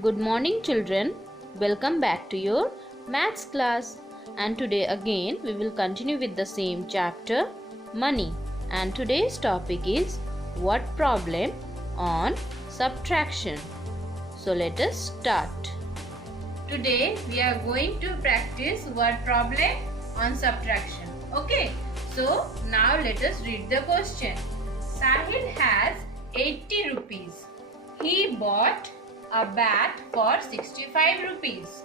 Good morning children. Welcome back to your maths class. And today again we will continue with the same chapter, money. And today's topic is word problem on subtraction. So let us start. Today we are going to practice word problem on subtraction. Okay. So now let us read the question. Sahil has 80 rupees. He bought a bat for 65 rupees.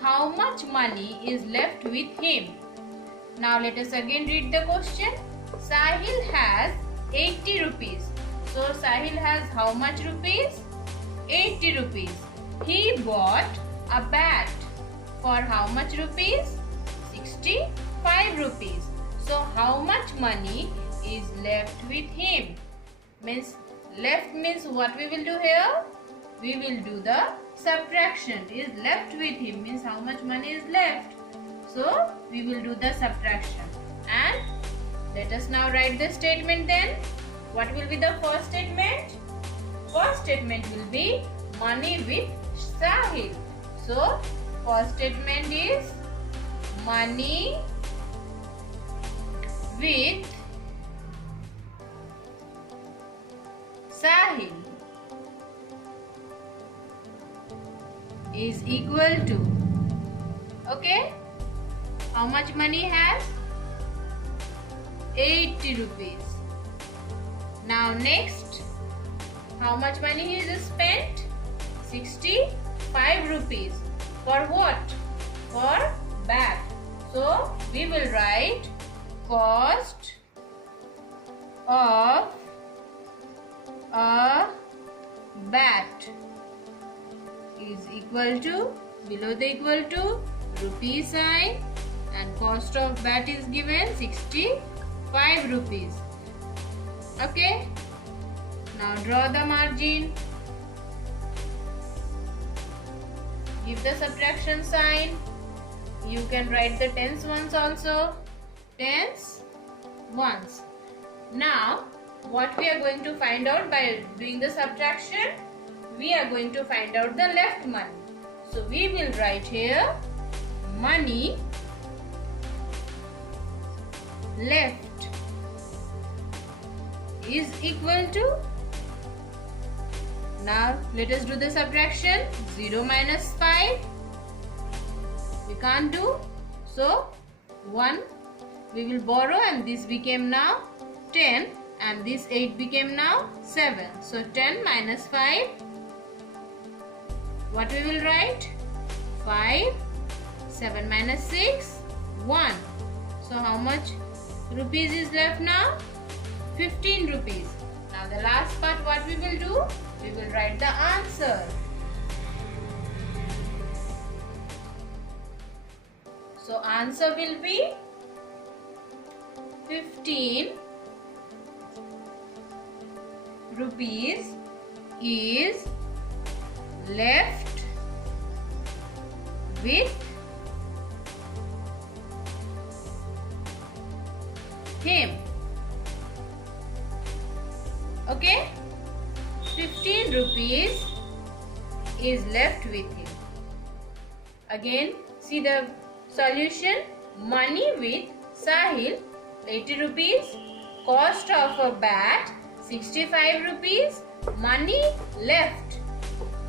How much money is left with him? Now let us again read the question. Sahil has 80 rupees. So Sahil has how much rupees? 80 rupees. He bought a bat for how much rupees? 65 rupees. So how much money is left with him? Left means what we will do here? We will do the subtraction. Is left with him means how much money is left. So we will do the subtraction. And let us now write the statement then. What will be the first statement? First statement will be money with Sahil. So first statement is money with Sahil is equal to, okay, how much money has? 80 rupees. Now next, how much money he has spent? 65 rupees. For what? For bat. So we will write cost of a bat is equal to, below the equal to, rupee sign, and cost of bat is given 65 rupees. Okay. Now draw the margin. Give the subtraction sign. You can write the tens ones also. Tens ones. Now what we are going to find out by doing the subtraction? We are going to find out the left money. So we will write here money left is equal to, now let us do the subtraction. 0 minus 5 we can't do, so 1 we will borrow, and this became now 10, and this 8 became now 7. So 10 minus 5, what we will write? 5. 7 minus 6, 1. So how much rupees is left now? 15 rupees. Now the last part, what we will do? We will write the answer. So answer will be 15 rupees is left with him. Okay, 15 rupees is left with him. Again, see the solution. Money with Sahil 80 rupees, cost of a bat 65 rupees, money left.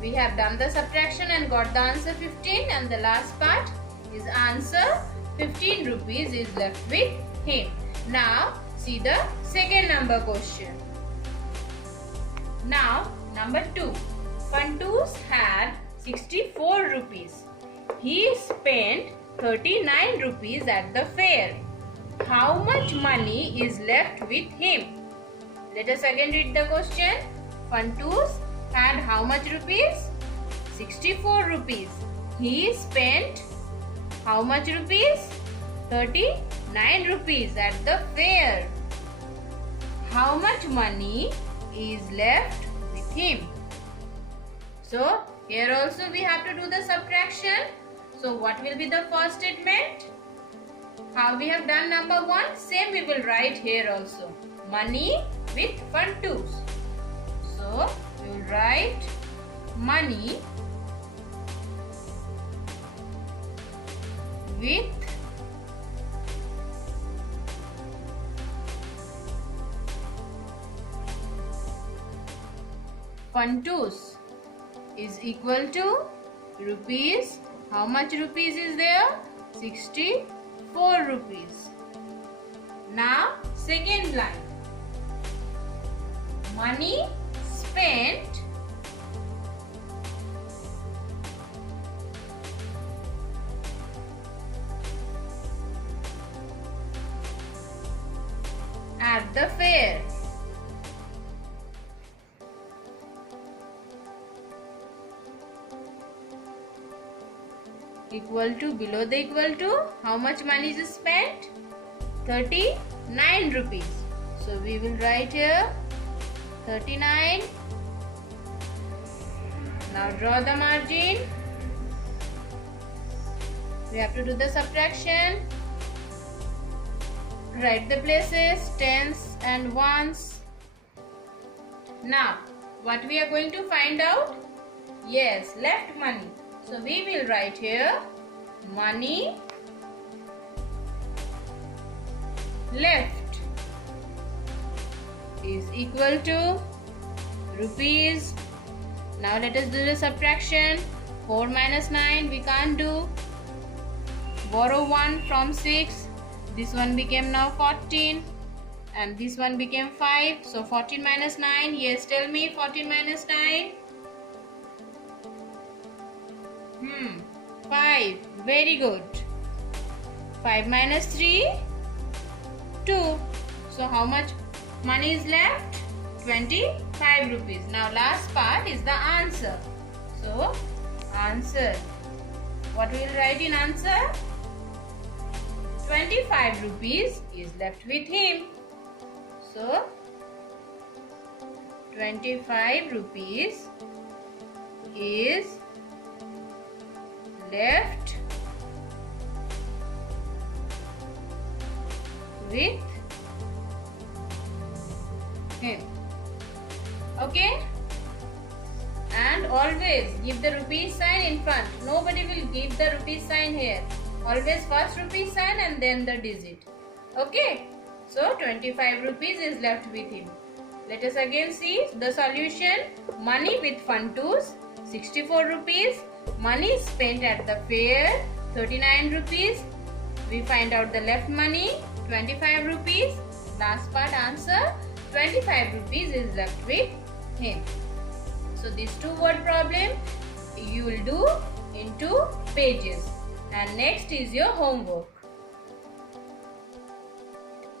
We have done the subtraction and got the answer 15, and the last part is answer 15 rupees is left with him. Now see the second number question. Now number 2. Fantus had 64 rupees. He spent 39 rupees at the fair. How much money is left with him? Let us again read the question. Fantus had how much rupees? 64 rupees. He spent how much rupees? 39 rupees at the fair. How much money is left with him? So here also we have to do the subtraction. So what will be the first statement? How we have done number 1, same we will write here also. Money with Fantus. So we will write money with fantus is equal to rupees. How much rupees is there? 64 rupees. Now second line. Money spent at the fair. Equal to, below the equal to, how much money is spent? 39 rupees. So we will write here 39. Now draw the margin. We have to do the subtraction. Write the places, tens and ones. Now what we are going to find out? Yes, left money. So we will write here money left is equal to rupees. Now let us do the subtraction. 4 minus 9 we can't do. Borrow 1 from 6. This one became now 14 and this one became 5. So 14 minus 9. Yes, tell me 14 minus 9. 5. Very good. 5 minus 3. 2. So how much money is left? 25 rupees. Now last part is the answer. So answer. What we will write in answer? 25 rupees is left with him. So 25 rupees is left with him. Okay? And always give the rupees sign in front. Nobody will give the rupees sign here. Always first rupees sign and then the digit. Okay? So 25 rupees is left with him. Let us again see the solution. Money with fantus 64 rupees. Money spent at the fair 39 rupees. We find out the left money 25 rupees. Last part answer 25 rupees is left with him. So these two word problem you will do in 2 pages. And next is your homework.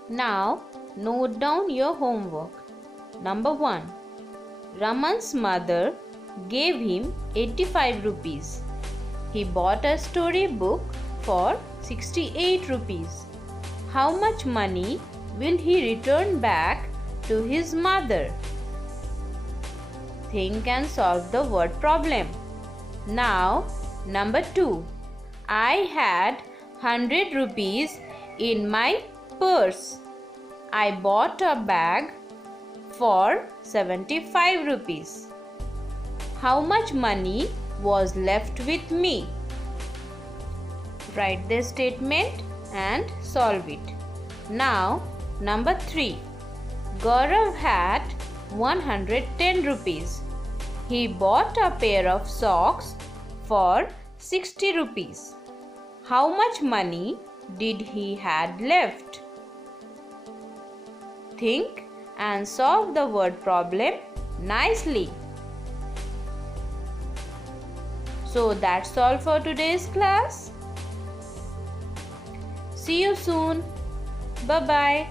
Now note down your homework. Number 1. Raman's mother gave him 85 rupees. He bought a story book for 68 rupees. How much money will he return back to his mother? Think and solve the word problem. Now, number 2. I had 100 rupees in my purse. I bought a bag for 75 rupees. How much money was left with me? Write the statement and solve it. Now, number 3. Gaurav had 110 rupees. He bought a pair of socks for 60 rupees. How much money did he had left? Think and solve the word problem nicely. So that's all for today's class. See you soon. Bye-bye.